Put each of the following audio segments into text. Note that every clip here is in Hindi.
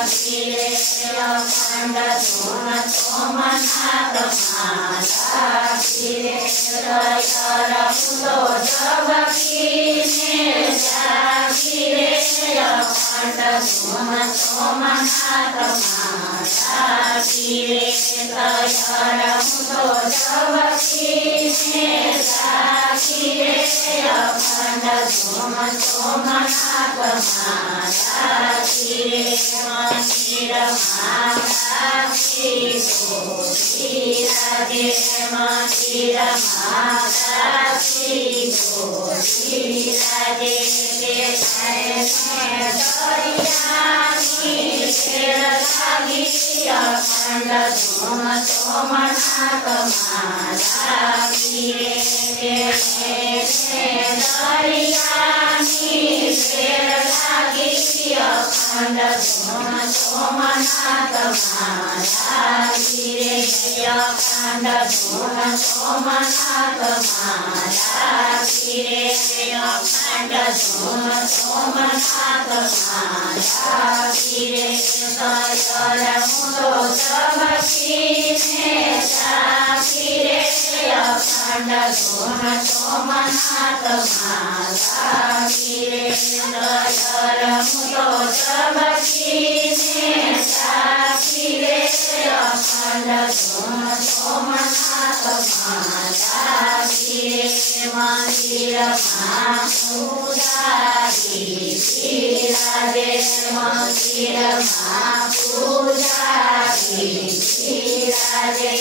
गिरे अखंड सोम सोमनाथ माता गिरे यर मुदो जब कीने गिरे अखंड सोम सोमनाथ माता गिरे यर मुदो जब कीने गिरे अखंड सोम सोमनाथ माता गिरे मंदिर माता की गोरी राधे मंदिर माता की गोरी राधे अखंड सोम सोमनाथ माता गिरे अखंड सोम सोमनाथ माता गिरे अखंड सोम सोमनाथ माता गिरे अखंड सोम सोमनाथ माता गिरे यर मुदो जब कीने गिरे अखंड सोम सोमनाथ माता गिरे यर मुदो जब कीने गिरे अखंड सोम सोमनाथ माता गिरे मंदिर पूजारी राधे मंदिर पूजारी राधे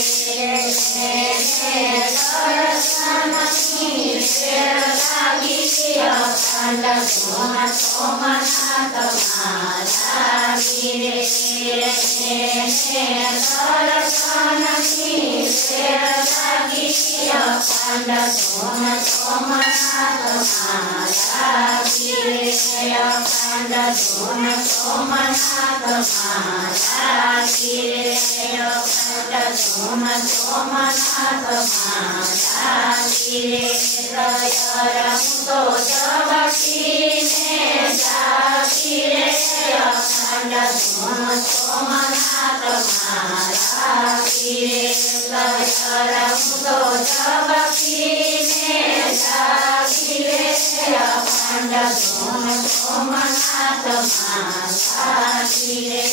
दर्शन अखंड सोम सोमनाथ माता गिरे दर्शन अखंड सोम सोमनाथ माता गिरे अखंड सोम सोमनाथ माता गिरे अखंड सोम सोमनाथ माता गिरे यर मुदो जब कीने गिरे अखंड सोम सोमनाथ माता गिरे यर मुदो जब कीने गिरे अखंड सोम सोमनाथ माता गिरे